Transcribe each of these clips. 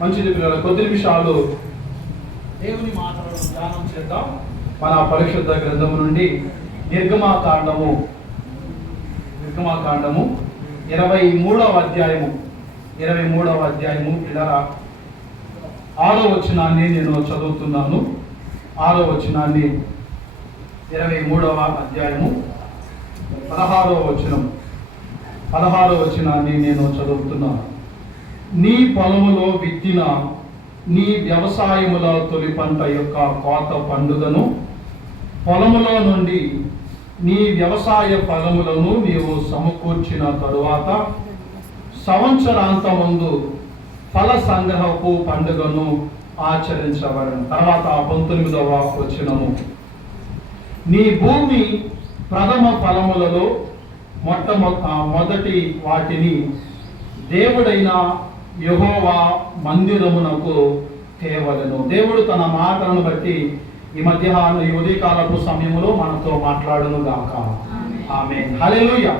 మంచిది పిల్లలు, కొద్ది నిమిషాలు దేవుని మాటలను ధ్యానం చేద్దాం. మన పరిశుద్ధ గ్రంథము నుండి నిర్గమాకాండము 23వ అధ్యాయము పిల్లల 6వ వచనాన్ని నేను చదువుతున్నాను. 6వ వచనాన్ని 23వ అధ్యాయము 16వ వచనాన్ని నేను చదువుతున్నాను. నీ పొలములో విత్తిన నీ వ్యవసాయముల తొలి పంట యొక్క కోత పండుగను, పొలములో నుండి నీ వ్యవసాయ ఫలములను నీవు సమకూర్చిన తరువాత సంవత్సరాంతమందు ఫల సంగ్రహపు పండుగను ఆచరించబడను. తర్వాత 19వ వచనము, నీ భూమి ప్రథమ ఫలములలో మొదటి వాటిని దేవుడైన యెహోవా మందిరమునకు తేవలెను. దేవుడు తన మాటలను బట్టి ఈ ఉదయకాలపు సమయంలో మనతో మాట్లాడును గాక. ఆమేన్. హల్లెలూయా.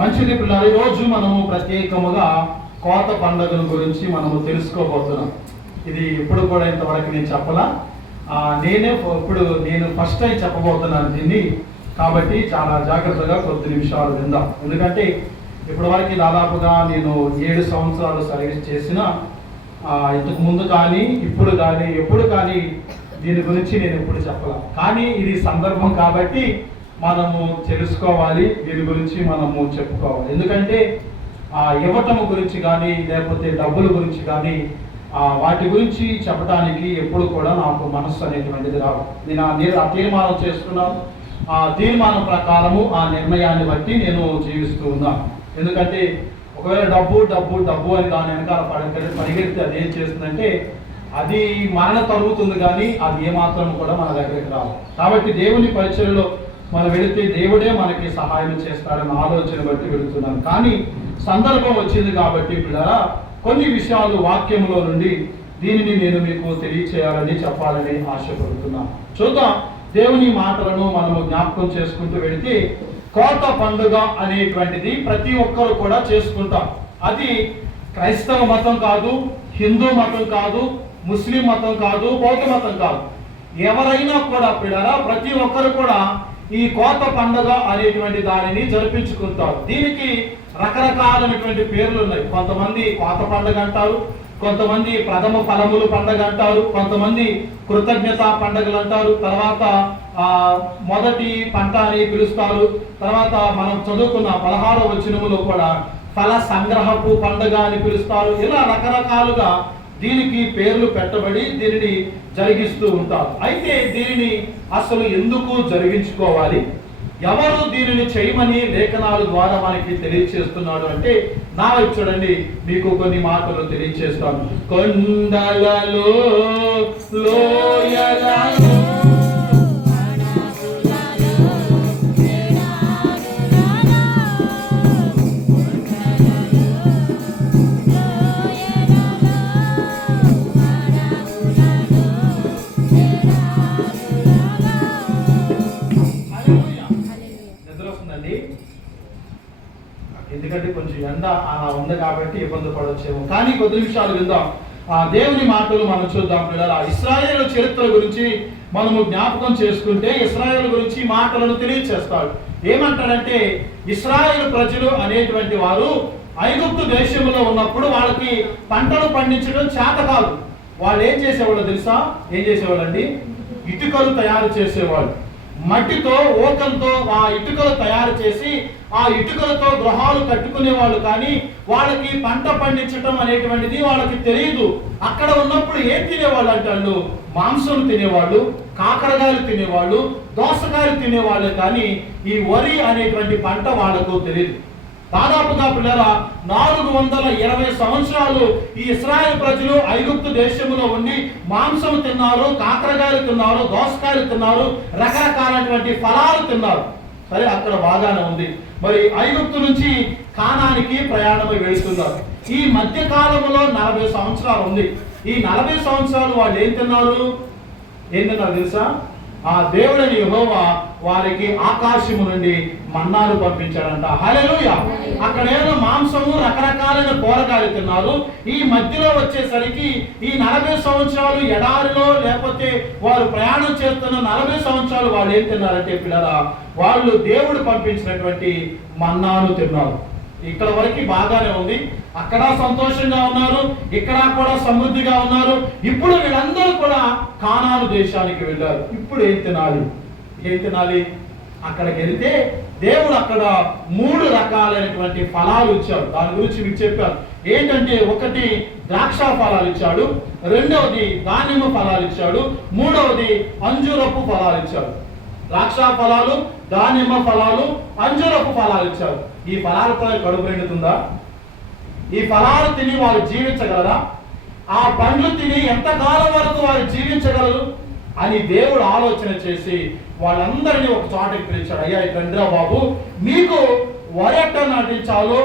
మంచిది పిల్లలు, ఈరోజు మనము ప్రత్యేకముగా కోత పండుగల గురించి మనము తెలుసుకోబోతున్నాం. ఇది ఇప్పుడు కూడా ఇంతవరకు నేను చెప్పలా, నేను ఫస్ట్ టైం చెప్పబోతున్నాను దీన్ని. కాబట్టి చాలా జాగ్రత్తగా కొద్ది నిమిషాలు విందాం. ఎందుకంటే ఇప్పటి వరకు దాదాపుగా నేను 7 సంవత్సరాలు సర్వీస్ చేసిన, ఇంతకు ముందు కానీ ఇప్పుడు కానీ ఎప్పుడు కానీ దీని గురించి నేను ఎప్పుడు చెప్పాల. కానీ ఇది సందర్భం కాబట్టి మనము తెలుసుకోవాలి, దీని గురించి మనము చెప్పుకోవాలి. ఎందుకంటే ఇవ్వటం గురించి కానీ లేకపోతే డబ్బుల గురించి కానీ వాటి గురించి చెప్పడానికి ఎప్పుడు కూడా నాకు మనస్సు అనేటువంటిది రాదు. నేను ఆ తీర్మానం చేసుకున్నాను. ఆ తీర్మానం ప్రకారము ఆ నిర్ణయాన్ని బట్టి నేను జీవిస్తూ ఉన్నాను. ఎందుకంటే ఒకవేళ డబ్బు డబ్బు డబ్బు అని దాని వెనకాల పరిగెడితే అది ఏం చేస్తుందంటే అది మరణ తరుగుతుంది, కానీ అది ఏమాత్రం కూడా మన దగ్గరికి రాదు. కాబట్టి దేవుని పరిచర్యలో మనం వెళితే దేవుడే మనకి సహాయం చేస్తాడన్న ఆలోచన బట్టి వెళుతున్నాను. కానీ సందర్భం వచ్చింది కాబట్టి పిల్లరా, కొన్ని విషయాలు వాక్యంలో నుండి దీనిని నేను మీకు తెలియచేయాలని చెప్పాలని ఆశపడుతున్నాను. చూద్దాం. దేవుని మాటలను మనము జ్ఞాపకం చేసుకుంటూ వెళితే, కోత పండుగ అనేటువంటిది ప్రతి ఒక్కరు కూడా చేసుకుంటాం. అది క్రైస్తవ మతం కాదు, హిందూ మతం కాదు, ముస్లిం మతం కాదు, బౌద్ధ మతం కాదు. ఎవరైనా కూడా పిల్లరా, ప్రతి ఒక్కరు కూడా ఈ కోత పండుగ అనేటువంటి దానిని జరిపించుకుంటారు. దీనికి రకరకాలైనటువంటి పేర్లు ఉన్నాయి. కొంతమంది కోత పండుగ అంటారు, కొంతమంది ప్రథమ ఫలములు పండుగ అంటారు, కొంతమంది కృతజ్ఞత పండుగలు అంటారు, తర్వాత మొదటి పంట అని పిలుస్తారు. తర్వాత మనం చదువుకున్న 16వ వచనములో కూడా ఫల సంగ్రహపు పండుగ అని పిలుస్తారు. ఇలా రకరకాలుగా దీనికి పేర్లు పెట్టబడి దీనిని జరిగిస్తూ ఉంటారు. అయితే దీనిని అసలు ఎందుకు జరిగించుకోవాలి, ఎవరు దీనిని చేయమని లేఖనాల ద్వారా మనకి తెలియచేస్తున్నాడు అంటే, నా వైపు చూడండి, మీకు కొన్ని మాటలు తెలియచేస్తాను. కొండలలో లోయలలో ఎందుకంటే కొంచెం ఎండ అలా ఉంది కాబట్టి ఇబ్బంది పడొచ్చేమో. కానీ కొద్ది నిమిషాలు విందాం. దేవుని మాటలు మనం చూద్దాం పిల్లల. ఇశ్రాయేలు చరిత్ర గురించి మనము జ్ఞాపకం చేసుకుంటే ఇశ్రాయేలు గురించి మాటలను తెలియచేస్తాడు. ఏమంటాడంటే, ఇశ్రాయేలు ప్రజలు అనేటువంటి వారు ఐగుప్తు దేశంలో ఉన్నప్పుడు వాళ్ళకి పంటలు పండించడం చేత కాదు. వాళ్ళు ఏం చేసేవాళ్ళు తెలుసా? ఏం చేసేవాళ్ళు అండి? ఇటుకలు తయారు చేసేవాళ్ళు. మట్టితో ఓకంతో ఆ ఇటుకలు తయారు చేసి ఆ ఇటుకలతో గృహాలు కట్టుకునేవాళ్ళు. కానీ వాళ్ళకి పంట పండించడం అనేటువంటిది వాళ్ళకి తెలియదు. అక్కడ ఉన్నప్పుడు ఏం తినేవాళ్ళు అంటే, వాళ్ళు మాంసం తినేవాళ్ళు, కాకరకాయలు తినేవాళ్ళు, దోసకాయలు తినేవాళ్ళు. కానీ ఈ వరి అనేటువంటి పంట వాళ్ళకు తెలియదు. దాదాపుగా పిల్లల 420 సంవత్సరాలు ఈ ఇశ్రాయేలు ప్రజలు ఐగుప్తు దేశంలో ఉండి మాంసం తిన్నారు, కాకరకాయలు తిన్నారు, దోసకాయలు తిన్నారు, రకరకాలైనటువంటి ఫలాలు తిన్నారు. సరే, అక్కడ బాగానే ఉంది. మరి ఐగుప్తు నుంచి కానానికి ప్రయాణమై వెళుతున్నారు. ఈ మధ్య కాలంలో 40 సంవత్సరాలు ఉంది. ఈ 40 సంవత్సరాలు వాళ్ళు ఏం తిన్నారు తెలుసా? ఆ దేవుడని యెహోవా వారికి ఆకాశము నుండి మన్నాను పంపించాడంట. హల్లెలూయా. అక్కడ ఏదో మాంసము రకరకాలైన కూరగాయలు తిన్నారు. ఈ మధ్యలో వచ్చేసరికి ఈ 40 సంవత్సరాలు ఎడారిలో లేకపోతే వారు ప్రయాణం చేస్తున్న 40 సంవత్సరాలు వాళ్ళు ఏం తిన్నారంటే పిల్లరా, వాళ్ళు దేవుడు పంపించినటువంటి మన్నాను తిన్నారు. ఇక్కడ వరకు బాగానే ఉంది, అక్కడ సంతోషంగా ఉన్నారు, ఇక్కడ కూడా సమృద్ధిగా ఉన్నారు. ఇప్పుడు వీళ్ళందరూ కూడా కానాను దేశానికి వెళ్ళారు. ఇప్పుడు ఏం తినాలి? అక్కడికి వెళితే దేవుడు అక్కడ 3 రకాలైనటువంటి ఫలాలు ఇచ్చాడు. దాని గురించి మీకు చెప్పారు. ఏంటంటే, ఒకటి ద్రాక్ష ఫలాలు ఇచ్చాడు, రెండవది దానిమ్మ ఫలాలు ఇచ్చాడు, మూడవది అంజూరపు ఫలాలు ఇచ్చాడు. ద్రాక్ష ఫలాలు, దానిమ్మ ఫలాలు, అంజూరపు ఫలాలు ఇచ్చారు. ఈ ఫలాలతో కడుపు నిండుతుందా? ఈ ఫలాలు తిని వారు జీవించగలరా? ఆ పండ్లు తిని ఎంతకాలం వరకు వారు జీవించగలరు అని దేవుడు ఆలోచన చేసి వాళ్ళందరినీ ఒక చోటకి పిలిచాడు. అయ్యా, ఇట్లా బాబు, మీకు వరి ఎట్లా నాటించాలో,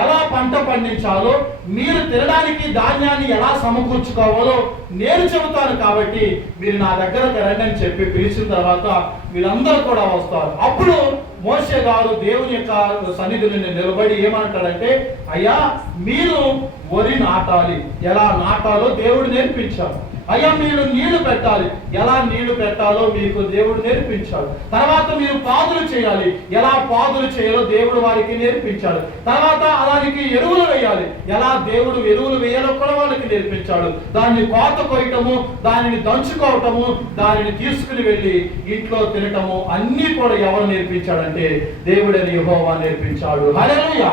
ఎలా పంట పండించాలో, మీరు తినడానికి ధాన్యాన్ని ఎలా సమకూర్చుకోవాలో నేను చెబుతాను, కాబట్టి మీరు నా దగ్గరకు రండి అని చెప్పి పిలిచిన తర్వాత వీళ్ళందరూ కూడా వస్తారు. అప్పుడు మోషే గారు దేవుని యొక్క సన్నిధిని నిలబడి ఏమంటాడంటే, అయ్యా, మీరు వరి నాటాలి, ఎలా నాటాలో దేవుడు నేర్పించాడు. అయ్యా, మీరు నీళ్లు పెట్టాలి, ఎలా నీళ్లు పెట్టాలో మీకు దేవుడు నేర్పించాడు. తర్వాత మీరు పాదులు చేయాలి, ఎలా పాదులు చేయాలో దేవుడు వారికి నేర్పించాడు. తర్వాత అలానికి ఎరువులు వేయాలి, ఎలా దేవుడు ఎరువులు వేయాలో కూడా వాళ్ళకి నేర్పించాడు. దాన్ని కోత కొయ్యటము, దానిని దంచుకోవటము, దానిని తీసుకుని వెళ్ళి ఇంట్లో తినటము అన్నీ కూడా ఎవరు నేర్పించాడంటే దేవుడని యెహోవా నేర్పించాడు. హల్లెలూయా.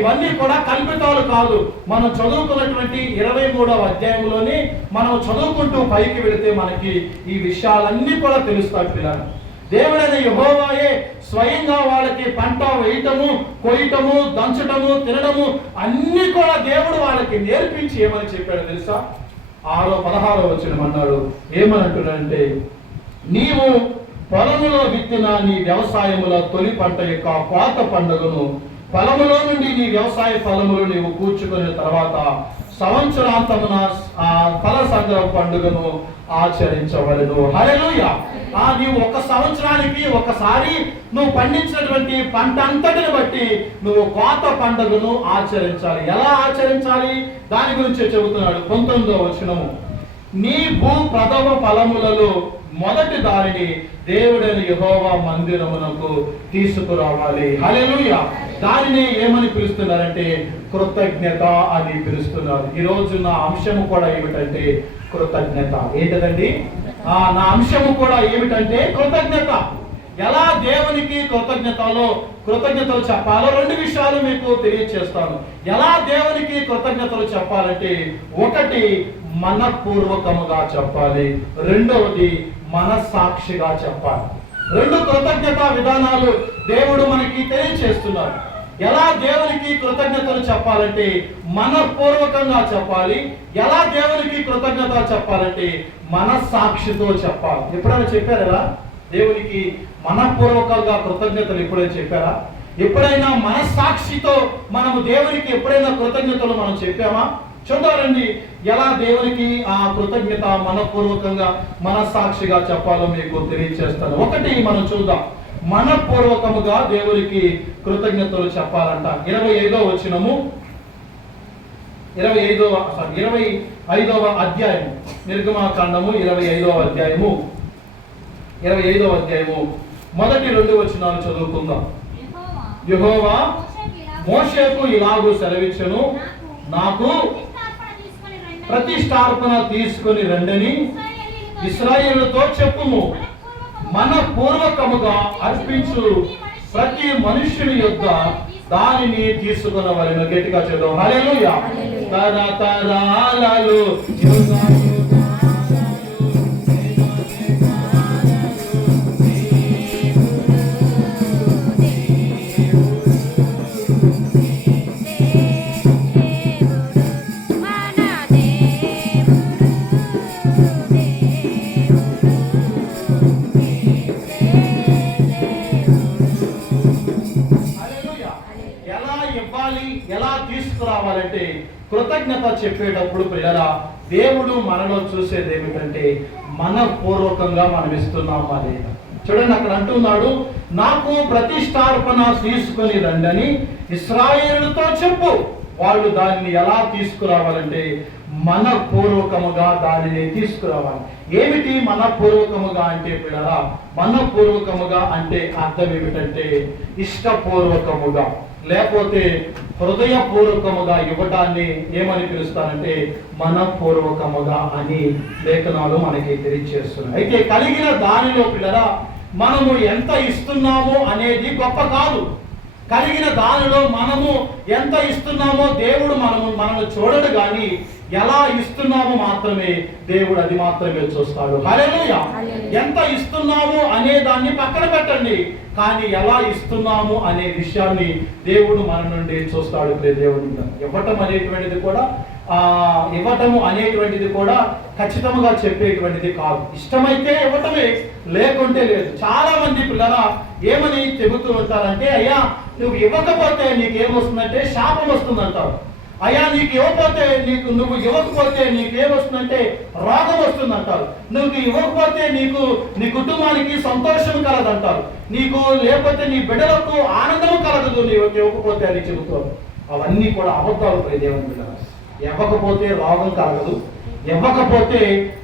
ఇవన్నీ కూడా కల్పితాలు కాదు. మనం చదువుకున్నటువంటి 23వ అధ్యాయంలోని మనం చదువుకుంటూ పైకి వెళితే మనకి ఈ విషయాలన్నీ కూడా తెలుస్తాయి పిల్లలు. దేవుడైన యెహోవాయే స్వయంగా వాళ్ళకి పంట వేయటము, కొయ్యటము, దంచటము, తినడము అన్ని కూడా దేవుడు వాళ్ళకి నేర్పించి ఏమని చెప్పాడు తెలుసా? 16వ వచనం అన్నాడు. ఏమనంటున్నాడంటే, నీవు పొలములో విత్తిన నీ వ్యవసాయముల తొలి పంట యొక్క కోత పండుగను, పొలములో నుండి నీ వ్యవసాయ ఫలములు నీవు కూర్చుకున్న తర్వాత సంవత్సరాంతమున ఫల సంగ్రహ పండుగను ఆచరించవలెను. హల్లెలూయా. నీవు ఒక సంవత్సరానికి ఒకసారి నువ్వు పండించినటువంటి పంట అంతటిని బట్టి నువ్వు కోత పండుగను ఆచరించాలి. ఎలా ఆచరించాలి దాని గురించి చెబుతున్నాడు. 19వ వచనము, నీ భూ ప్రథమ ఫలములలో మొదటి దానిని దేవుడైన యెహోవా మందిరమునకు తీసుకురావాలి. హల్లెలూయా. దానిని ఏమని పిలుస్తున్నారంటే కృతజ్ఞత అని పిలుస్తున్నారు. ఈ రోజు నా అంశము కూడా ఏమిటంటే కృతజ్ఞత. ఏంటండి నా అంశము కూడా ఏమిటంటే కృతజ్ఞత. ఎలా దేవునికి కృతజ్ఞతలు చెప్పాలో 2 విషయాలు మీకు తెలియజేస్తాను. ఎలా దేవునికి కృతజ్ఞతలు చెప్పాలంటే, ఒకటి మనపూర్వకముగా చెప్పాలి, రెండవది మనస్సాక్షిగా చెప్పాలి. 2 కృతజ్ఞత విధానాలు దేవుడు మనకి తెలియజేస్తున్నారు. ఎలా దేవునికి కృతజ్ఞతలు చెప్పాలంటే మనపూర్వకంగా చెప్పాలి. ఎలా దేవునికి కృతజ్ఞత చెప్పాలంటే మనస్సాక్షితో చెప్పాలి. ఎప్పుడైనా చెప్పారు ఎలా దేవునికి మనపూర్వకంగా కృతజ్ఞతలు ఎప్పుడైనా చెప్పారా? ఎప్పుడైనా మనస్సాక్షితో మనము దేవునికి ఎప్పుడైనా కృతజ్ఞతలు మనం చెప్పామా? చూడాలండి ఎలా దేవునికి ఆ కృతజ్ఞత మనపూర్వకంగా మనస్సాక్షిగా చెప్పాలో మీకు తెలియజేస్తాను. ఒకటి మనం చూద్దాం, మనపూర్వకముగా దేవునికి కృతజ్ఞతలు చెప్పాలంట. 25వ వచనము, 25వ అధ్యాయం, నిర్గమాకాండము 25వ అధ్యాయము మొదటి 2 వచనాలు చదువుకుందాం. యెహోవా మోషేకు ఇలాగూ సెలవిచ్చెను, నాకు ప్రతిష్ఠార్పణ తీసుకొని రండని ఇశ్రాయేలుతో చెప్పుము. మనపూర్వకముగా అర్పించు ప్రతి మనుష్యుని యొద్ద దానిని తీసుకునవలెను. గట్టిగా చదువు. హల్లెలూయా. తరతరాలలో తీసుకురావాలంటే కృతజ్ఞత కృతజ్ఞత చెప్పేటప్పుడు పిల్లరా దేవుడు మనలో చూసేది ఏమిటంటే మనపూర్వకంగా మనం ఇస్తున్నామా లేదా. చూడండి, అక్కడ అంటున్నాడు, నాకు ప్రతిష్టార్పణ తీసుకొని రండని ఇశ్రాయేలుతో చెప్పు. వాళ్ళు దానిని ఎలా తీసుకురావాలంటే మనపూర్వకముగా దానిని తీసుకురావాలి. ఏమిటి మనపూర్వకముగా అంటే పిల్లరా, మనపూర్వకముగా అంటే అర్థం ఏమిటంటే ఇష్టపూర్వకముగా లేకపోతే హృదయపూర్వకముగా ఇవ్వటాన్ని ఏమని పిలుస్తారంటే మనపూర్వకముగా అని లేఖనాలు మనకి తెలియజేస్తున్నాయి. అయితే కలిగిన దానిలో పిల్లరా మనము ఎంత ఇస్తున్నామో అనేది గొప్ప కాదు. కలిగిన దానిలో మనము ఎంత ఇస్తున్నామో దేవుడు మనల్ని చూడడు, కానీ ఎలా ఇస్తున్నామో మాత్రమే దేవుడు అది మాత్రమే చూస్తాడు. హల్లెలూయా. ఎంత ఇస్తున్నాము అనే దాన్ని పక్కన పెట్టండి, కానీ ఎలా ఇస్తున్నాము అనే విషయాన్ని దేవుడు మన నుండి చూస్తాడు. దేవుడు ఇవ్వటం అనేటువంటిది కూడా ఖచ్చితంగా చెప్పేటువంటిది కాదు. ఇష్టమైతే ఇవ్వటమే, లేకుంటే లేదు. చాలా మంది పిల్లరా ఏమని చెబుతూ ఉంటారంటే, అయ్యా నువ్వు ఇవ్వకపోతే నీకేమొస్తుందంటే శాపం వస్తుందంటారు. అయ్యా నువ్వు ఇవ్వకపోతే నీకేమొస్తుందంటే రోగం వస్తుందంటారు. నువ్వు ఇవ్వకపోతే నీ కుటుంబానికి సంతోషం కలదంటారు. లేకపోతే నీ బిడ్డలకు ఆనందం కలగదు నీవు ఇవ్వకపోతే అని చెబుతారు. అవన్నీ కూడా అబద్ధాలు. దేవుని బిడ్డలు, ఇవ్వకపోతే రోగం కలగదు, ఇవ్వకపోతే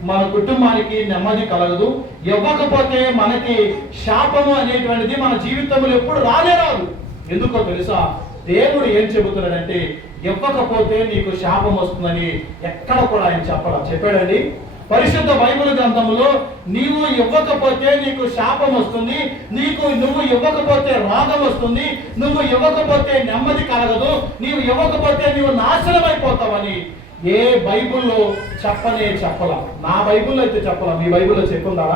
మన కుటుంబానికి నెమ్మది కలగదు, ఇవ్వకపోతే మనకి శాపము అనేటువంటిది మన జీవితంలో ఎప్పుడు రాదు. ఎందుకో తెలుసా, దేవుడు ఏం చెబుతున్నాడంటే ఇవ్వకపోతే నీకు శాపం వస్తుందని ఎక్కడ కూడా ఆయన చెప్పాడండి. పరిశుద్ధ బైబిల్ గ్రంథంలో నీవు ఇవ్వకపోతే నీకు శాపం వస్తుంది, నువ్వు ఇవ్వకపోతే రోగం వస్తుంది, నువ్వు ఇవ్వకపోతే నెమ్మది కలగదు, నీవు ఇవ్వకపోతే నీవు నాశనం అయిపోతావని ఏ బైబిల్లో చెప్పలా. నా బైబిల్లో అయితే చెప్పలా. మీ బైబిల్లో చెప్పుందా?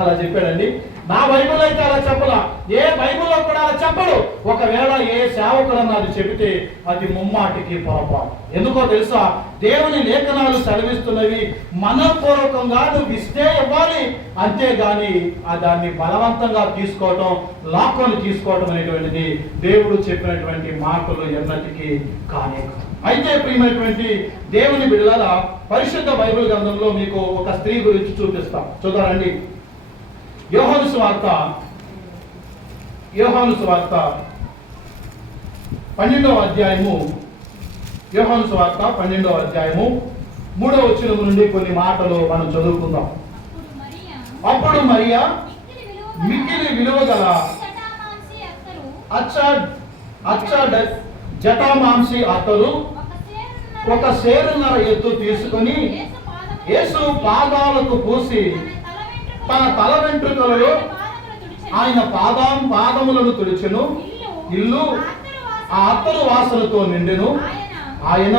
అలా చెప్పాడండి. నా బైబిల్లో అయితే అలా చెప్పలా. ఏ బైబిల్లో కూడా అలా చెప్పడు. ఒకవేళ ఏ సేవకుడన్నా అది చెబితే అది ముమ్మాటికి పొరపాటు. ఎందుకో తెలుసా, దేవుని లేఖనాలు సెలవిస్తున్నవి మనపూర్వకంగా నువ్వు ఇస్తే ఇవ్వాలి, అంతేగాని దాన్ని బలవంతంగా లాక్కొని తీసుకోవటం అనేటువంటిది దేవుడు చెప్పినటువంటి మాటలు ఎన్నటికీ కానే కాదు. అయితే ప్రియమైనటువంటి దేవుని బిడ్డలారా, పరిశుద్ధ బైబిల్ గ్రంథంలో మీకు ఒక స్త్రీ గురించి చూపిస్తాం. చూద్దారండి. యోహాను సువార్త 12వ అధ్యాయము. యోహాను సువార్త 12వ అధ్యాయము 3వ వచనం నుండి కొన్ని మాటలు మనం చదువుకుందాం. అప్పుడు మరియా మిక్కిలి విలువగల జటామాంసి అత్తరు ఒక సేరున్నర ఎత్తు తీసుకొని యేసు పాదాలకు పూసి తన తల వెంట్రుకలలో ఆయన పాదములను తుడిచెను. ఇల్లు ఆ అత్తరు వాసనతో నిండెను. ఆయన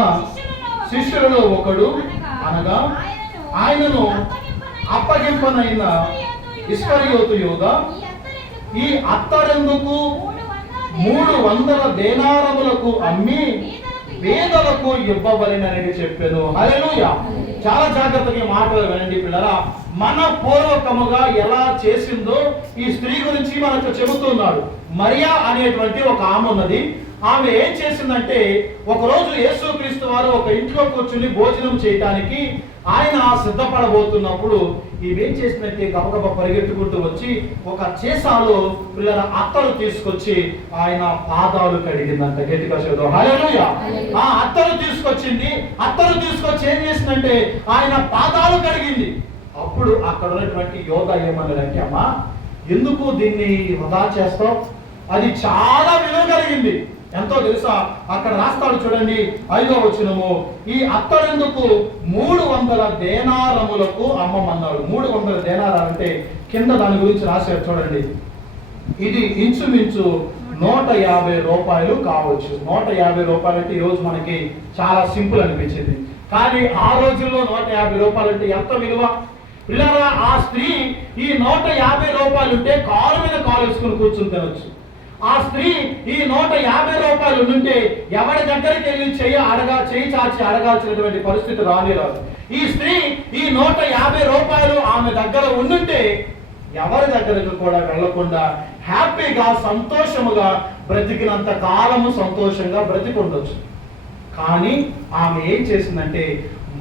శిష్యులలో ఒకడు అనగా ఆయనను అప్పగింపనైన ఇస్కరియోతు యూదా ఈ అత్తరెందుకు 300 దేనారములకు అమ్మి పేదలకు ఇవ్వవలెనని చెప్పాను. హల్లెలూయా. చాలా జాగ్రత్తగా మాటలు వినండి పిల్లరా. మనపూర్వకముగా ఎలా చేసిందో ఈ స్త్రీ గురించి మనకు చెబుతున్నాడు. మరియా అనేటువంటి ఒక ఆమె ఉన్నది. ఆమె ఏం చేసిందంటే, ఒకరోజు యేసుక్రీస్తు వారు ఒక ఇంట్లో కూర్చుని భోజనం చేయటానికి ఆయన సిద్ధపడబోతున్నప్పుడు ఈమెం చేసిందంటే గబగబ పరిగెత్తుకుంటూ వచ్చి ఒక చేసాలో పిల్లల అత్తరు తీసుకొచ్చి ఆయన పాదాలు కడిగిందంట. గట్టిగా చదువు హల్లెలూయా. ఆ అత్తరు తీసుకొచ్చి ఏం చేసిందంటే ఆయన పాదాలు కడిగింది. అప్పుడు అక్కడ ఉన్నటువంటి యోధ ఏమన్నాడంటే, అమ్మా ఎందుకు దీన్ని వృధా చేస్తావు? అది చాలా విలువ కలిగింది. ఎంతో తెలుసా, అక్కడ రాస్తాడు చూడండి 5వ వచనము. ఈ అత్తరెందుకు 300 దేనారములకు అమ్మమన్నాడు. 300 దేనారాలు అంటే కింద దాని గురించి రాశారు చూడండి. ఇది ఇంచుమించు 150 రూపాయలు కావచ్చు. 150 రూపాయలు అంటే ఈరోజు మనకి చాలా సింపుల్ అనిపించింది, కానీ ఆ రోజుల్లో 150 రూపాయలు అంటే ఎంత విలువ పిల్లరా. ఆ స్త్రీ ఈ 150 రూపాయలు ఉంటే కాలు మీద కాలు వేసుకుని కూర్చుని తినొచ్చు. ఆ స్త్రీ ఈ 150 రూపాయలు ఉంటే ఎవరి దగ్గరికి వెళ్ళి చేయి చాచి అడగాల్సినటువంటి పరిస్థితి రాలేదు. ఈ స్త్రీ ఈ 150 రూపాయలు ఆమె దగ్గర ఉండుంటే ఎవరి దగ్గరకు కూడా వెళ్లకుండా హ్యాపీగా సంతోషముగా బ్రతికినంత కాలము సంతోషంగా బ్రతికి ఉండొచ్చు. కానీ ఆమె ఏం చేసిందంటే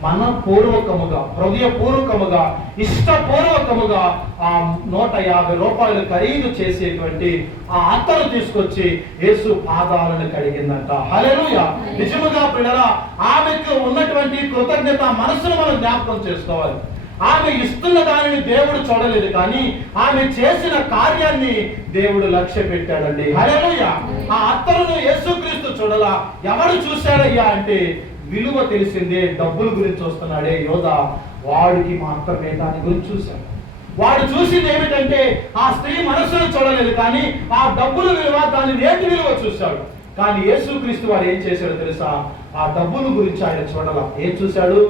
మనపూర్వకముగా, హృదయపూర్వకముగా, ఇష్టపూర్వకముగా ఆ 150 రూపాయలు ఖరీదు చేసేటువంటి ఆ అత్తరు తీసుకొచ్చి యేసు పాదాలను కడిగిందంట. హల్లెలూయా. నిజముగా ప్రియులారా, ఆమెకు ఉన్నటువంటి కృతజ్ఞత మనసును మనం జ్ఞాపకం చేసుకోవాలి. ఆమె ఇస్తున్న దానిని దేవుడు చూడలేదు, కానీ ఆమె చేసిన కార్యాన్ని దేవుడు లక్ష్య పెట్టాడండి. హల్లెలూయా. ఆ అత్తరును యేసుక్రీస్తు చూడలా. ఎవడు చూశాడయ్యా అంటే విలువ తెలిసిందే, డబ్బుల గురించి వస్తున్నాడే యోధ, వాడికి మాత్రమే దాని గురించి చూశాడు. వాడు చూసింది ఏమిటంటే ఆ స్త్రీ మనస్సును చూడలేదు, కానీ ఆ డబ్బుల విలువ, దాని రేటు విలువ చూశాడు. కానీ యేసుక్రీస్తు వాడు ఏం చేశాడో తెలుసా? ఆ డబ్బుల గురించి ఆయన చూడాల. ఏం చూశాడు?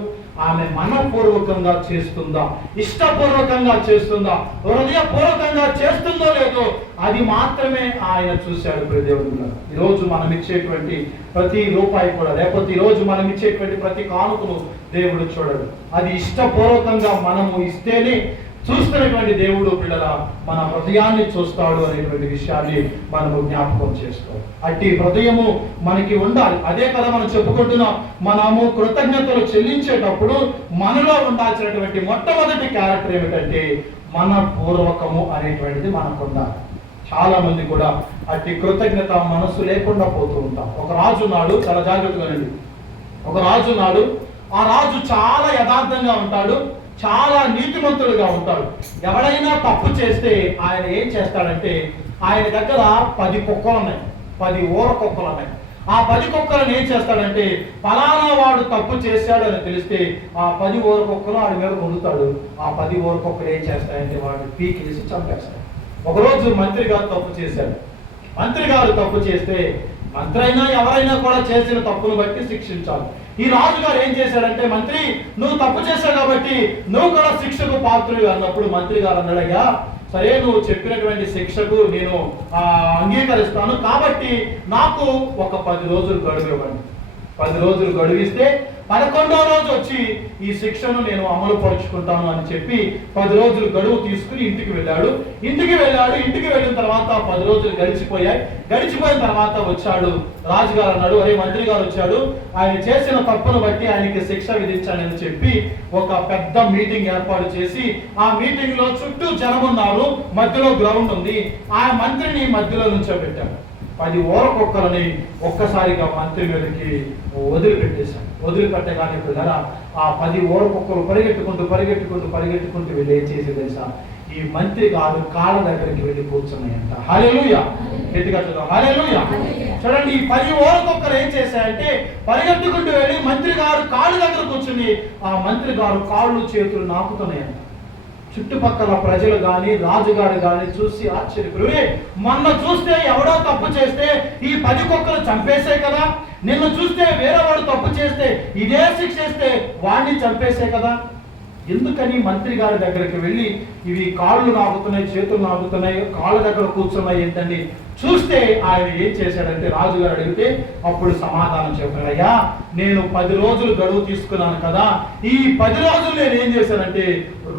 ఆమె మనపూర్వకంగా చేస్తుందా, ఇష్టపూర్వకంగా చేస్తుందా, హృదయపూర్వకంగా చేస్తుందో లేదో అది మాత్రమే ఆయన చూశాడు. దేవుడు ఈరోజు మనం ఇచ్చేటువంటి ప్రతి రూపాయి కూడా, లేకపోతే ఈరోజు మనం ఇచ్చేటువంటి ప్రతి కానుకను దేవుడు చూడడు. అది ఇష్టపూర్వకంగా మనము ఇస్తేనే చూస్తున్నటువంటి దేవుడు పిల్లల మన హృదయాన్ని చూస్తాడు అనేటువంటి విషయాన్ని మనము జ్ఞాపకం చేసుకోవాలి. అట్టి హృదయము మనకి ఉండాలి. అదే కదా మనం చెప్పుకుంటున్నాం. మనము కృతజ్ఞతలు చెల్లించేటప్పుడు మనలో ఉండాల్సినటువంటి మొట్టమొదటి క్యారెక్టర్ ఏమిటంటే మన పూర్వకము అనేటువంటిది మనకు ఉండాలి. చాలా మంది కూడా అట్టి కృతజ్ఞత మనసు లేకుండా పోతూ ఉంటాం. ఒక రాజు ఉన్నాడు, చాలా జాగ్రత్తగానండి. ఒక రాజు ఉన్నాడు. ఆ రాజు చాలా యథార్థంగా ఉంటాడు, చాలా నీతిమంతుడుగా ఉంటాడు. ఎవడైనా తప్పు చేస్తే ఆయన ఏం చేస్తాడంటే, ఆయన దగ్గర 10 కుక్కలు ఉన్నాయి, 10 ఊర కుక్కలు ఉన్నాయి. ఆ 10 కుక్కలను ఏం చేస్తాడంటే, ఫలానా వాడు తప్పు చేశాడు అని తెలిస్తే ఆ 10 ఊర కుక్కలు వాడి మీద పొందుతాడు. ఆ 10 ఊర కుక్కలు ఏం చేస్తాయంటే వాడు పీకేసి చంపేస్తాడు. ఒకరోజు మంత్రి గారు తప్పు చేశాడు. మంత్రి గారు తప్పు చేస్తే, మంత్రి అయినా ఎవరైనా కూడా చేసిన తప్పును బట్టి శిక్షించాలి. ఈ రాజుగారు ఏం చేశాడంటే, మంత్రి నువ్వు తప్పు చేశావు కాబట్టి నువ్వు కూడా శిక్షకు పాత్రుడు అన్నప్పుడు మంత్రి గారు అన్నాడయ్యా, సరే నువ్వు చెప్పినటువంటి శిక్షకు నేను అంగీకరిస్తాను, కాబట్టి నాకు ఒక 10 రోజులు గడువు ఇవ్వండి. 10 రోజులు గడువిస్తే 11వ రోజు వచ్చి ఈ శిక్షను నేను అమలు పరుచుకుంటాను అని చెప్పి 10 రోజులు గడువు తీసుకుని ఇంటికి వెళ్ళాడు. ఇంటికి వెళ్ళిన తర్వాత 10 రోజులు గడిచిపోయాయి. గడిచిపోయిన తర్వాత వచ్చాడు. రాజుగారు అన్నాడు, అరే మంత్రి గారు వచ్చాడు, ఆయన చేసిన తప్పును బట్టి ఆయనకి శిక్ష విధించానని చెప్పి ఒక పెద్ద మీటింగ్ ఏర్పాటు చేసి, ఆ మీటింగ్ లో చుట్టూ జనం ఉన్నారు, మధ్యలో గ్రౌండ్ ఉంది. ఆ మంత్రిని మధ్యలో నుంచోబెట్టాడు. 10 ఊర కుక్కలని ఒక్కసారిగా మంత్రి మీదకి వదిలిపెట్టగానే పిల్లరా ఆ 10 ఊర కుక్కలు పరిగెట్టుకుంటూ వెళ్ళి ఏం చేసి తెలుసా? ఈ మంత్రి గారు కాళ్ళ దగ్గరికి వెళ్ళి కూర్చున్నాయంట. హల్లెలూయా. గట్టిగా చూద్దాం. హల్లెలూయా. చూడండి, ఈ 10 ఊర కుక్కలు ఏం చేశాయంటే పరిగెట్టుకుంటూ వెళ్ళి మంత్రి గారు కాళ్ళ దగ్గర కూర్చుని ఆ మంత్రి గారు కాళ్ళు చేతులు నాకుతున్నాయంట. చుట్టుపక్కల ప్రజలు కానీ రాజుగారు కానీ చూసి ఆశ్చర్యపోయి, మొన్న చూస్తే ఎవడో తప్పు చేస్తే ఈ 10 కుక్కలు చంపేసే కదా, నిన్ను చూస్తే వేరే వాడు తప్పు చేస్తే ఇదే శిక్ష చేస్తే వాడిని చంపేసే కదా, ఎందుకని మంత్రి గారి దగ్గరికి వెళ్ళి ఇవి కాళ్ళు నాగుతున్నాయి, చేతులు నాగుతున్నాయి, కాళ్ళ దగ్గర కూర్చున్నాయి ఏంటండి చూస్తే ఆయన ఏం చేశాడంటే, రాజుగారు అడిగితే అప్పుడు సమాధానం చెప్పాడు, అయ్యా నేను 10 రోజులు గడువు తీసుకున్నాను కదా, ఈ 10 రోజులు నేను ఏం చేశానంటే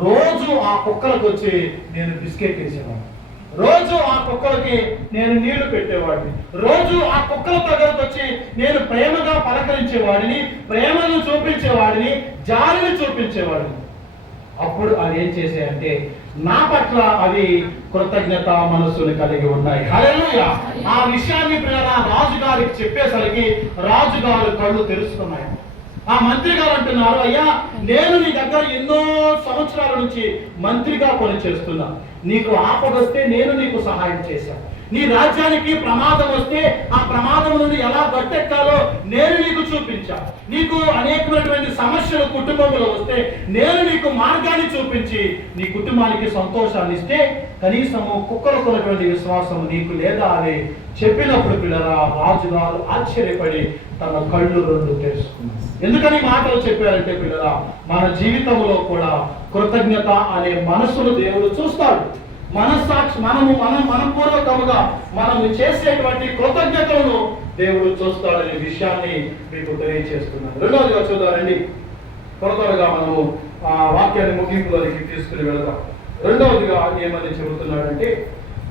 రోజు ఆ కుక్కలకు వచ్చి నేను బిస్కెట్ వేసేవాడిని, రోజు ఆ కుక్కలకి నేను నీళ్లు పెట్టేవాడిని, రోజు ఆ కుక్కల దగ్గరకు వచ్చి నేను ప్రేమగా పలకరించేవాడిని, ప్రేమను చూపించేవాడిని, జాలిని చూపించేవాడిని. అప్పుడు అవి ఏం చేశాయంటే నా పట్ల అవి కృతజ్ఞత మనస్సును కలిగి ఉన్నాయి. హల్లెలూయా. ఆ విషయాన్ని రాజుగారికి చెప్పేసరికి రాజుగారు కళ్ళు తెరుచుకున్నాయి. ఆ మంత్రి గారు అంటున్నారు, అయ్యా నేను నీ దగ్గర ఎన్నో సంవత్సరాల నుంచి మంత్రిగా పనిచేస్తున్నా, నీకు ఆపద వస్తే నేను నీకు సహాయం చేశాను, నీ రాజ్యానికి ప్రమాదం వస్తే ఆ ప్రమాదం నుండి ఎలా గట్టెక్కాలో నేను నీకు చూపించాను, నీకు అనేకమైనటువంటి సమస్యలు కుటుంబంలో వస్తే నేను నీకు మార్గాన్ని చూపించి నీ కుటుంబానికి సంతోషాన్ని ఇస్తే కనీసము కుక్కలకు ఉన్నటువంటి విశ్వాసం నీకు లేదా అని చెప్పినప్పుడు పిల్లరా రాజుగారు ఆశ్చర్యపడి తన కళ్ళు 2 తెరుచుకున్నారు. ఎందుకని మాటలు చెప్పారంటే పిల్లరా మన జీవితంలో కూడా కృతజ్ఞత అనే మనసును దేవుడు చూస్తాడు. మనపూర్వకముగా మనము చేసేటువంటి కృతజ్ఞతలను దేవుడు చూస్తాడనే విషయాన్ని మీకు తెలియజేస్తున్నాను. రెండవదిగా చూద్దామండి, త్వరగా మనము ఆ వాక్యాన్ని ముగింపులోకి తీసుకుని వెళదాం. రెండవదిగా ఏమని చెబుతున్నాడంటే,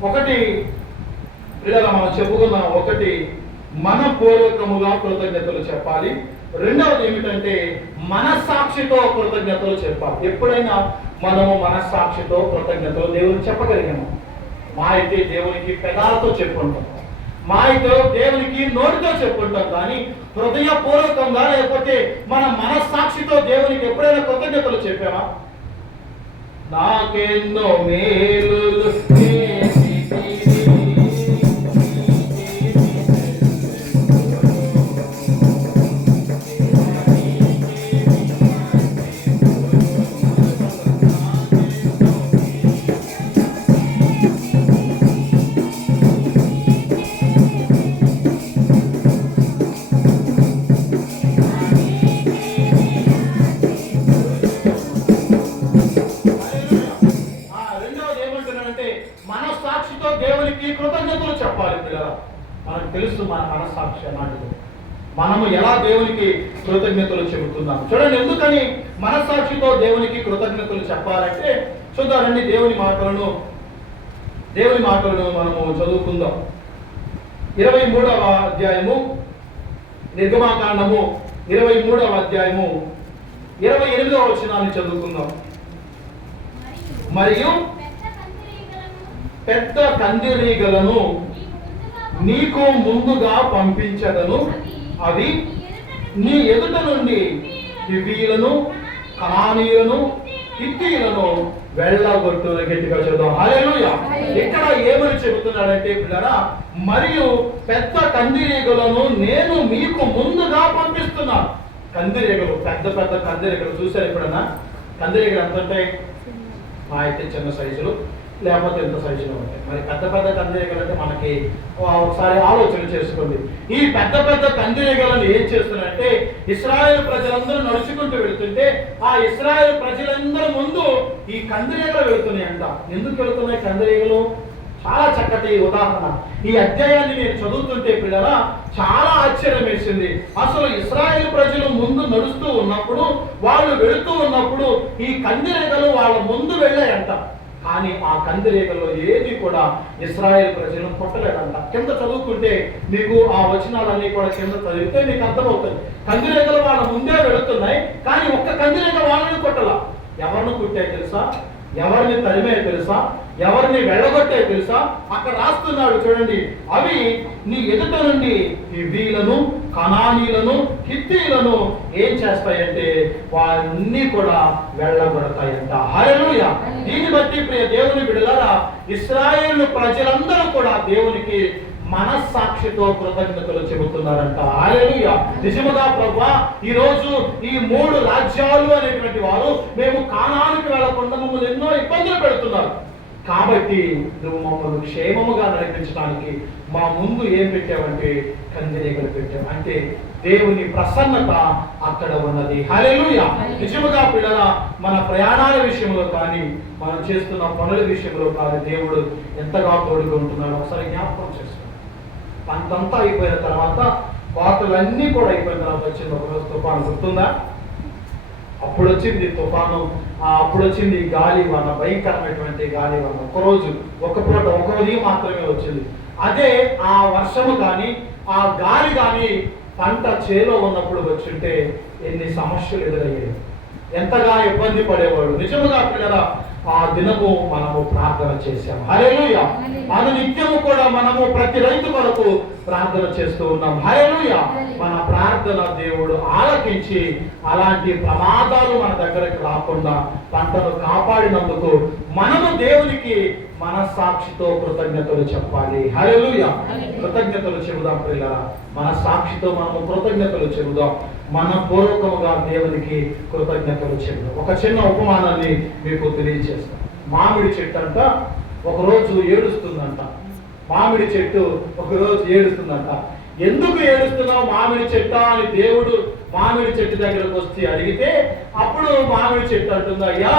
ఒకటి పిల్లల మనం చెప్పుకున్న ఒకటి మనపూర్వకముగా కృతజ్ఞతలు చెప్పాలి. రెండవది ఏమిటంటే మనస్సాక్షితో కృతజ్ఞతలు చెప్పాలి. ఎప్పుడైనా మనము మనస్సాక్షితో కృతజ్ఞతలు దేవునికి చెప్పగలిగాము. మా అయితే దేవునికి పెదాలతో చెప్పుకుంటాం, మా అయితే దేవునికి నోటితో చెప్పుకుంటాం, కానీ హృదయపూర్వకంగా లేకపోతే మన మనస్సాక్షితో దేవునికి ఎప్పుడైనా కృతజ్ఞతలు చెప్పామా? నాకెన్నో మేలులు మనస్సాక్షితో దేవునికి కృతజ్ఞతలు చెప్పాలి. పిల్లల మనకు తెలుసు మన మనస్సాక్షి అన్నట్టు మనము ఎలా దేవునికి కృతజ్ఞతలు చెబుతున్నాం. చూడండి, ఎందుకని మనస్సాక్షితో దేవునికి కృతజ్ఞతలు చెప్పాలంటే చూద్దామండి. దేవుని మాటలను మనము చదువుకుందాం. 23వ అధ్యాయము, నిర్గమాకాండము 23వ అధ్యాయము 28వ వచనాన్ని చదువుకుందాం. మరియు పెద్ద కందిరీగలను నీకు ముందుగా పంపించదను, అవి నీ ఎదుట నుండి హివ్వీయులను, కనానీయులను, హిత్తీయులను వెళ్ళగొట్టును. గట్టిగా చదువు హల్లెలూయా. ఇక్కడ ఏమని చెబుతున్నాడంటే పిల్లరా, మరియు పెద్ద కందిరీగలను నేను మీకు ముందుగా పంపిస్తున్నాను. కందిరీగలు, పెద్ద పెద్ద కందిరీగలు చూసారు ఎప్పుడన్నా? కందిరీగలు ఎంత ఉంటాయి? మా అయితే చిన్న సైజులు లేకపోతే ఎంత సైజులో ఉంటాయి. మరి పెద్ద పెద్ద కందిరీగలు అంటే మనకి ఒకసారి ఆలోచన చేసుకోండి. ఈ పెద్ద పెద్ద కందిరీగలను ఏం చేస్తున్నారంటే, ఇశ్రాయేలు ప్రజలందరూ నడుచుకుంటూ వెళుతుంటే ఆ ఇశ్రాయేలు ప్రజలందరూ ముందు ఈ కందిరీగలు వెళుతున్నాయంట. ఎందుకు వెళుతున్నాయి కందిరీగలు? చాలా చక్కటి ఉదాహరణ. ఈ అధ్యాయాన్ని నేను చదువుతుంటే పిల్లరా చాలా ఆశ్చర్యం వేసింది. అసలు ఇశ్రాయేలు ప్రజలు ముందు నడుస్తూ ఉన్నప్పుడు, వాళ్ళు వెళుతూ ఉన్నప్పుడు ఈ కందిరీగలు వాళ్ళ ముందు వెళ్ళాయంట. కానీ ఆ కందిరీగల్లో ఏది కూడా ఇశ్రాయేలు ప్రజలను కొట్టలేదంట. కింద చదువుకుంటే మీకు ఆ వచనాలన్నీ కూడా కింద చదివితే మీకు అర్థమవుతుంది. కందిరీగలు వాళ్ళ ముందే వెళుతున్నాయి, కానీ ఒక్క కందిరీగ వాళ్ళని కొట్టల. ఎవరిని కుట్టాయి తెలుసా? ఎవరిని తరిమే తెలుసా? ఎవరిని వెళ్ళగొట్టే తెలుసా? అక్కడ రాస్తున్నాడు చూడండి, అవి నీ ఎదుట నుండి హివ్వీయులను, కనానీయులను, హిత్తీయులను ఏం చేస్తాయంటే వారిని కూడా వెళ్ళగొడతాయంట. హల్లెలూయా. దీన్ని బట్టి ప్రియ దేవుని బిడ్డలారా, ఇశ్రాయేలు ప్రజలందరూ కూడా దేవునికి మనస్సాక్షితో కృతజ్ఞతలు చెబుతున్నారంట. హల్లెలూయా. నిజముగా ప్రభువా, ఈ రోజు ఈ 3 రాజ్యాలు అనేటువంటి వారు మేము కానానికి వెళ్లకుండా మమ్మల్ని ఎన్నో ఇబ్బందులు పెడుతున్నారు. కాబట్టి నువ్వు మమ్మల్ని క్షేమముగా నడిపించడానికి మా ముందు ఏం పెట్టావంటే కందిరీగలు పెట్టావు. అంటే దేవుని ప్రసన్నత అక్కడ ఉన్నది. హల్లెలూయా. నిజముగా పిల్లల మన ప్రయాణాల విషయంలో కానీ మనం చేస్తున్న పనుల విషయంలో కానీ దేవుడు ఎంతగా తోడుగా ఉంటున్నాడు ఒకసారి జ్ఞాపకం చేసుకోండి. అంతంతా అయిపోయిన తర్వాత, కోతలన్నీ కూడా అయిపోయిన తర్వాత వచ్చింది ఒకరోజు తుఫాను. గుర్తుందా? అప్పుడు వచ్చింది తుఫాను, అప్పుడు వచ్చింది గాలివాన, భయంకరమైనటువంటి గాలివాన. ఒకరోజు ఒక పూట ఒక ఉదయం మాత్రమే వచ్చింది. అదే ఆ వర్షము కానీ ఆ గాలి కానీ పంట చేలో ఉన్నప్పుడు వచ్చింటే ఎన్ని సమస్యలు ఎదురయ్యాయి, ఎంతగా ఇబ్బంది పడేవాడు. నిజముగా పిల్లల ఆ దినము మనము ప్రార్థన చేశాము. హల్లెలూయా. మన నిత్యము కూడా మనము ప్రతి రైతు కొరకు ప్రార్థన చేస్తూ ఉన్నాం. హల్లెలూయా. మన ప్రార్థన దేవుడు ఆలకించి అలాంటి ప్రమాదాలు మన దగ్గరకు రాకుండా పంటను కాపాడినందుకు మనము దేవునికి మనస్సాక్షితో కృతజ్ఞతలు చెప్పాలి. హల్లెలూయా. కృతజ్ఞతలు చెబుదాం పిల్లరా. మనస్సాక్షితో మనము కృతజ్ఞతలు చెబుదాం. మనపూర్వకముగా దేవునికి కృతజ్ఞతలు చెబుదాం. ఒక చిన్న ఉపమానాన్ని మీకు తెలియజేస్తాం. మామిడి చెట్టు అంట ఒకరోజు ఏడుస్తుందంట. మామిడి చెట్టు ఒకరోజు ఏడుస్తుందంట. ఎందుకు ఏడుస్తున్నావు మామిడి చెట్టు అని దేవుడు మామిడి చెట్టు దగ్గరకు వచ్చి అడిగితే, అప్పుడు మామిడి చెట్టు అంటుంది, అయ్యా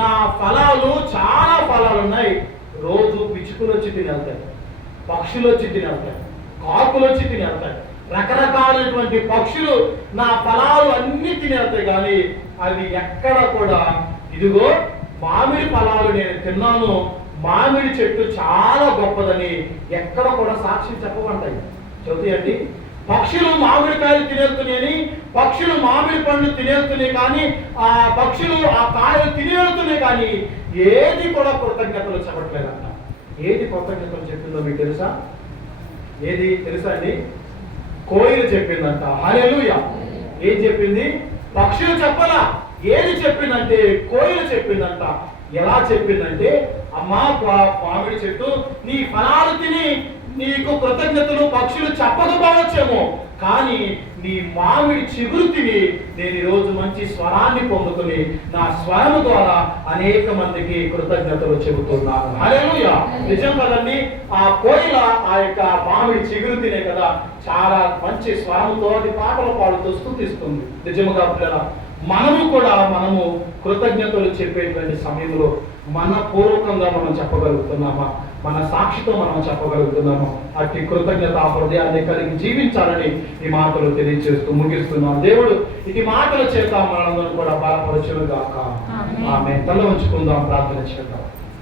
నా ఫలాలు చాలా ఫలాలు ఉన్నాయి, రోజు పిచ్చుకులు వచ్చి తినేస్తాయి, పక్షులు వచ్చి తినేస్తాయి, కాకులు వచ్చి తినేస్తాయి, రకరకాలైనటువంటి పక్షులు నా ఫలాలు అన్ని తినేస్తాయి, కానీ అవి ఎక్కడ కూడా ఇదిగో మామిడి ఫలాలు నేను తిన్నాను, మామిడి చెట్టు చాలా గొప్పదని ఎక్కడ కూడా సాక్ష్యం చెప్పమంటాయి. చదువుతాయండి. పక్షులు మామిడికాయలు తినేస్తున్నాయని, పక్షులు మామిడి పండ్లు తినేస్తున్నాయి, కానీ ఆ పక్షులు ఆ కాయలు తినేస్తున్నాయి, కానీ ఏది కూడా కృతజ్ఞతలు చెప్పట్లేదంట. ఏది కృతజ్ఞతలు చెప్పిందో మీకు తెలుసా? ఏది తెలుసా అండి? కోయిలు చెప్పిందంట. హల్లెలూయా. ఏం చెప్పింది? పక్షులు చెప్పలా. ఏది చెప్పిందంటే కోయిలు చెప్పిందంట. ఎలా చెప్పిందంటే, అమ్మా మామిడి చెట్టు, నీ ఫలాలు తిని నీకు కృతజ్ఞతలు పక్షులు చెప్పకపోవచ్చేమో, కానీ నీ మామిడి చిగురు తిని నేను ఈరోజు మంచి స్వరాన్ని పొందుకుని నా స్వరము ద్వారా అనేక మందికి కృతజ్ఞతలు చెబుతున్నాను. హల్లెలూయా. నిజం కదండి. ఆ కోయిల ఆ యొక్క మామిడి చిగురు తినే కదా చాలా మంచి స్వరంతో అది పాటలు పాడుతూ స్తుతిస్తుంది. నిజముగా పిల్లల మనము కృతజ్ఞతలు చెప్పేటువంటి సమయంలో మనపూర్వకంగా మనం చెప్పగలుగుతున్నామా? మన సాక్షితో మనం చెప్పగలుగుతున్నాము. అట్టి కృతజ్ఞత హృదయాన్ని కలిగి జీవించాలని ఈ మాటలు తెలియజేస్తూ ముగిస్తున్నాం. దేవుడు ఇది మాటల చేత మనందరం కూడా బలపరచును గాక. ఆమేన్. తల ఉంచుకుందాం, ప్రార్థన చేద్దాం.